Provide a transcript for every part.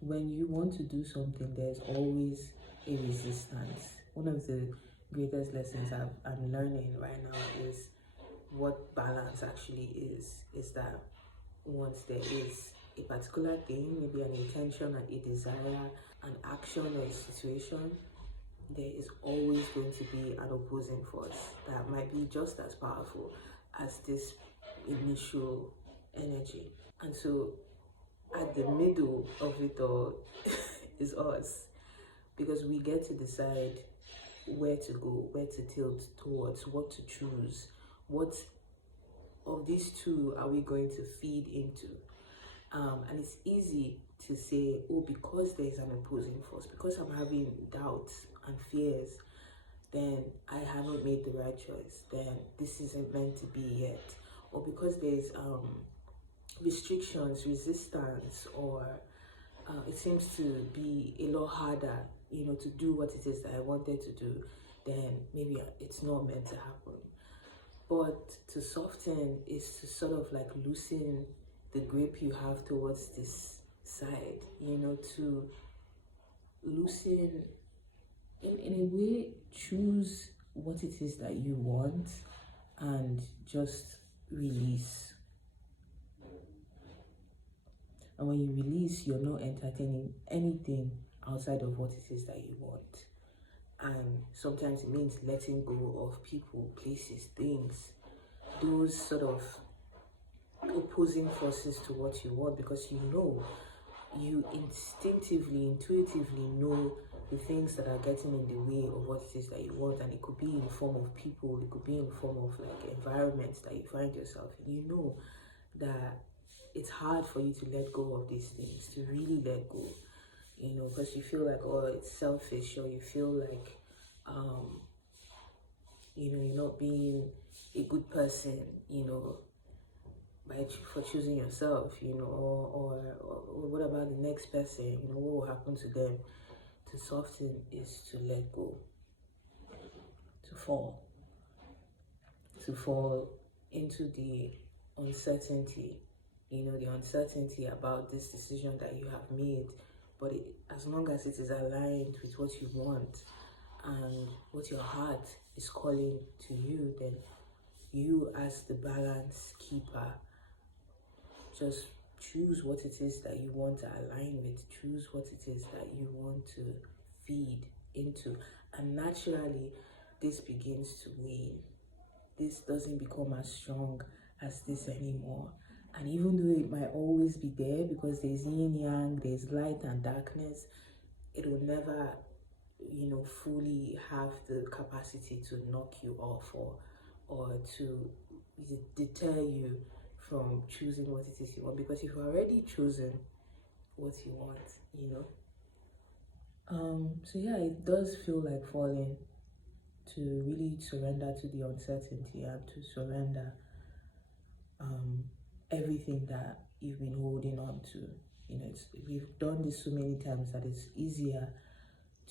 when you want to do something, there's always a resistance. One of the greatest lessons I'm learning right now is what balance actually is that once there is a particular thing, maybe an intention, a desire, an action or a situation, there is always going to be an opposing force that might be just as powerful as this initial energy. And so at the middle of it all is us, because we get to decide where to go, where to tilt towards, what to choose, what of these two are we going to feed into. And it's easy to say, oh, because there's an opposing force, because I'm having doubts and fears, then I haven't made the right choice, then this isn't meant to be yet. Or because there's restrictions, resistance, or it seems to be a lot harder, to do what it is that I wanted to do, then maybe it's not meant to happen. But to soften is to sort of like loosen the grip you have towards this side, to loosen, in a way, choose what it is that you want and just release. And when you release, you're not entertaining anything outside of what it is that you want. And sometimes it means letting go of people, places, things, those sort of opposing forces to what you want, because you instinctively, intuitively know the things that are getting in the way of what it is that you want. And it could be in the form of people, it could be in the form of like environments that you find yourself in. You know that it's hard for you to let go of these things, to really let go, because you feel like, oh, it's selfish, or you feel like you're not being a good person, for choosing yourself, or what about the next person, what will happen to them. To soften is to let go, to fall into the uncertainty, the uncertainty about this decision that you have made. But as long as it is aligned with what you want and what your heart is calling to you, then you, as the balance keeper, just choose what it is that you want to align with, choose what it is that you want to feed into. And naturally, this begins to wane. This doesn't become as strong as this anymore. And even though it might always be there, because there's yin yang, there's light and darkness, it will never, fully have the capacity to knock you off or to deter you from choosing what it is you want. Because you've already chosen what you want, So yeah, it does feel like falling, to really surrender to the uncertainty and to surrender everything that you've been holding on to. We've done this so many times that it's easier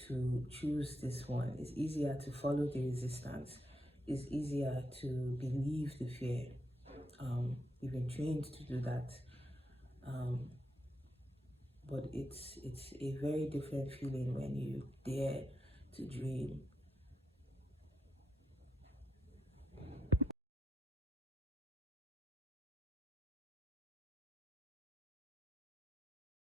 to choose this one. It's easier to follow the resistance. It's easier to believe the fear. We've been trained to do that. But it's a very different feeling when you dare to dream,